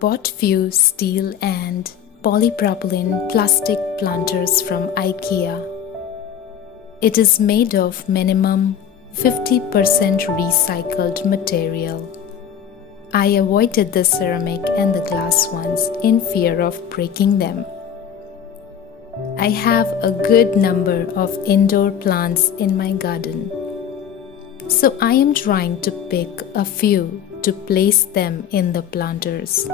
Bought few steel and polypropylene plastic planters from IKEA. It is made of minimum 50% recycled material. I avoided the ceramic and the glass ones in fear of breaking them. I have a good number of indoor plants in my garden, so I am trying to pick a few to place them in the planters.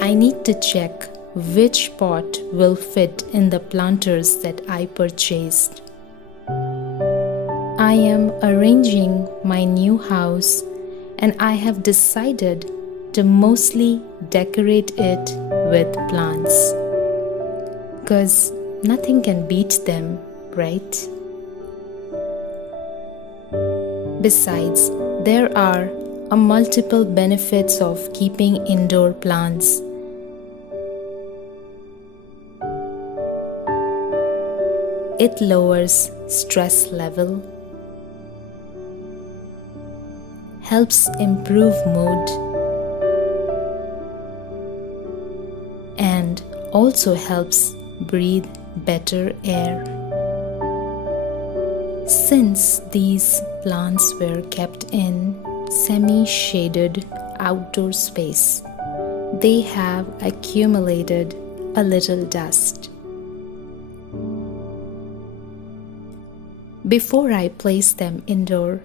I need to check which pot will fit in the planters that I purchased. I am arranging my new house and I have decided to mostly decorate it with plants. Because nothing can beat them, right? Besides, there are multiple benefits of keeping indoor plants. It lowers stress level, helps improve mood, and also helps breathe better air. Since these plants were kept in semi-shaded outdoor space, they have accumulated a little dust. Before I place them indoor,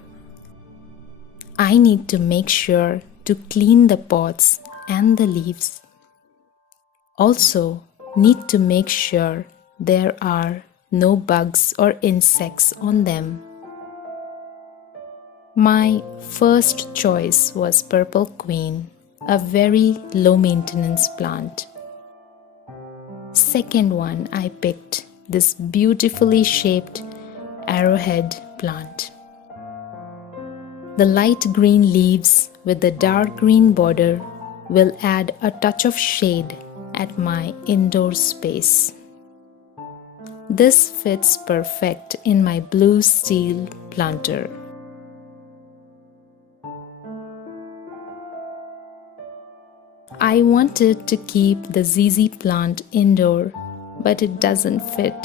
I need to make sure to clean the pots and the leaves. Also, need to make sure there are no bugs or insects on them. My first choice was Purple Queen, a very low maintenance plant. Second one, I picked this beautifully shaped arrowhead plant. The light green leaves with the dark green border will add a touch of shade at my indoor space. This fits perfect in my blue steel planter. I wanted to keep the ZZ plant indoor, but it doesn't fit.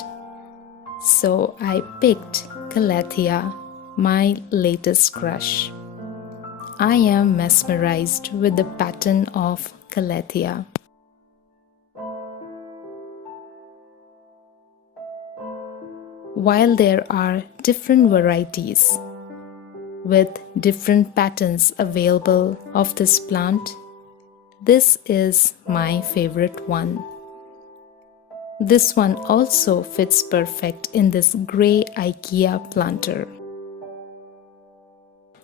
So I picked Calathea, my latest crush. I am mesmerized with the pattern of Calathea. While there are different varieties with different patterns available of this plant, this is my favorite one. This one also fits perfect in this grey IKEA planter.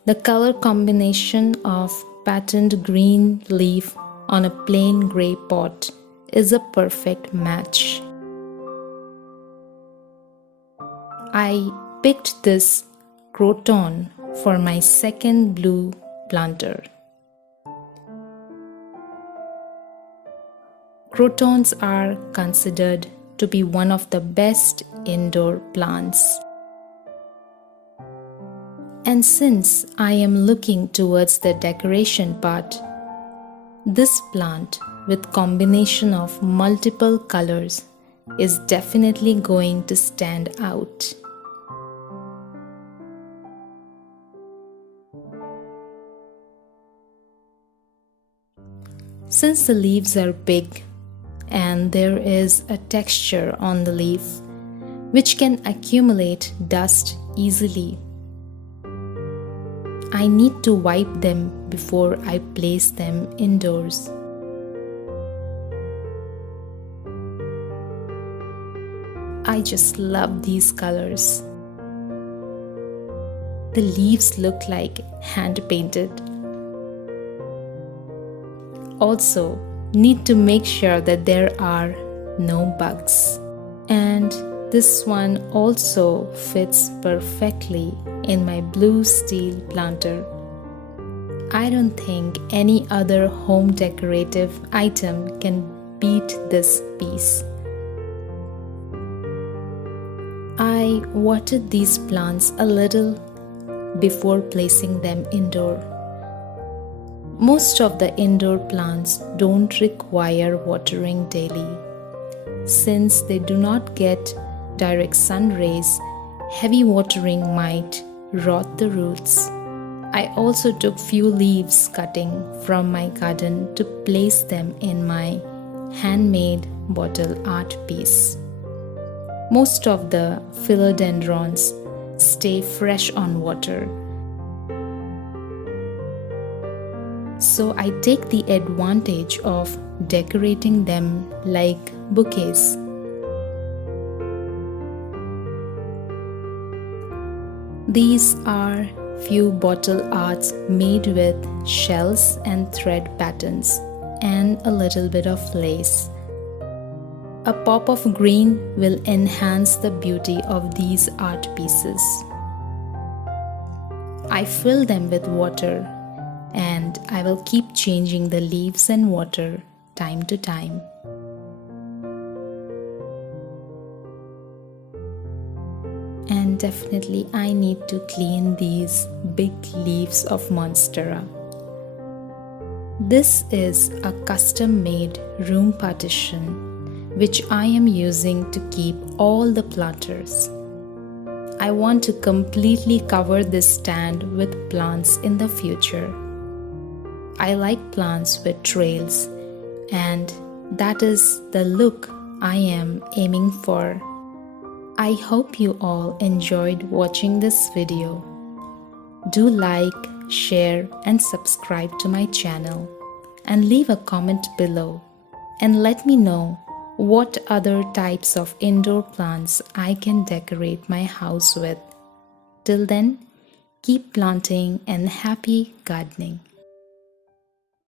The color combination of patterned green leaf on a plain grey pot is a perfect match. I picked this croton for my second blue planter. Crotons are considered to be one of the best indoor plants. And since I am looking towards the decoration part, this plant with combination of multiple colors is definitely going to stand out. Since the leaves are big and there is a texture on the leaf which can accumulate dust easily, I need to wipe them before I place them indoors. I just love these colors. The leaves look like hand-painted. Also, need to make sure that there are no bugs. And this one also fits perfectly in my blue steel planter. I don't think any other home decorative item can beat this piece. I watered these plants a little before placing them indoor. Most of the indoor plants don't require watering daily. Since they do not get direct sun rays, heavy watering might rot the roots. I also took few leaves cutting from my garden to place them in my handmade bottle art piece. Most of the philodendrons stay fresh on water, so I take the advantage of decorating them like bouquets. These are few bottle arts made with shells and thread patterns and a little bit of lace. A pop of green will enhance the beauty of these art pieces. I fill them with water and I will keep changing the leaves and water time to time. And definitely I need to clean these big leaves of Monstera. This is a custom-made room partition which I am using to keep all the planters. I want to completely cover this stand with plants in the future. I like plants with trails, and that is the look I am aiming for. I hope you all enjoyed watching this video. Do like, share and subscribe to my channel and leave a comment below and let me know what other types of indoor plants I can decorate my house with. Till then, keep planting and happy gardening.